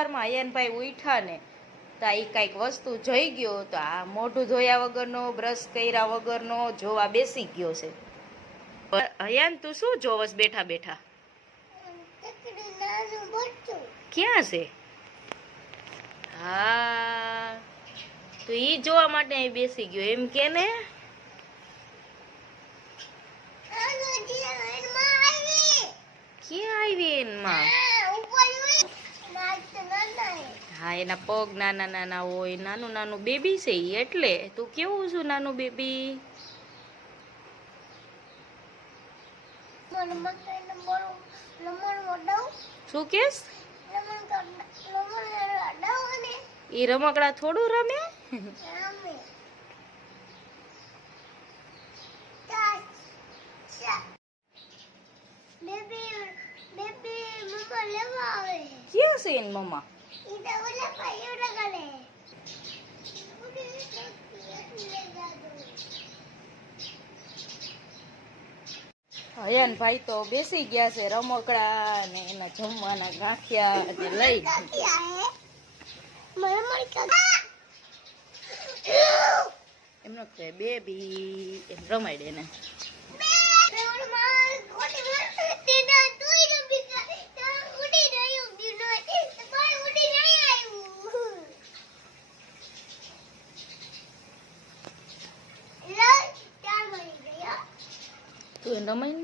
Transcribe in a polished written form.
અયનભાઈ ઉઠ્યા ને તો એ કઈક વસ્તુ જોઈ ગયો તો આ મોઢું ધોયા વગરનો બ્રશ કર્યા વગરનો જોવા બેસી ગયો છે. અયાન તું શું જોવસ બેઠા બેઠા? ક્યાં છે? હા તો ઈ જોવા માટે અહીં બેસી ગયો એમ કે ને. ક્યાં આવી એનમાં? હા એના પગ નાના નાના હોય, નાનું નાનું બેબી છે ઈ એટલે. તું કેવું છું નાનું બેબી? શું કેસ? ઈ રમકડા થોડું રમે. ક્યાં છે એની મમ્મા? અયન ભાઈ તો બેસી ગયા છે રમકડા ને એના જમવાના ગાંઠિયા ને લઈ. એમનો બેબી એમ રમાડે ને. તું એને રમાઈ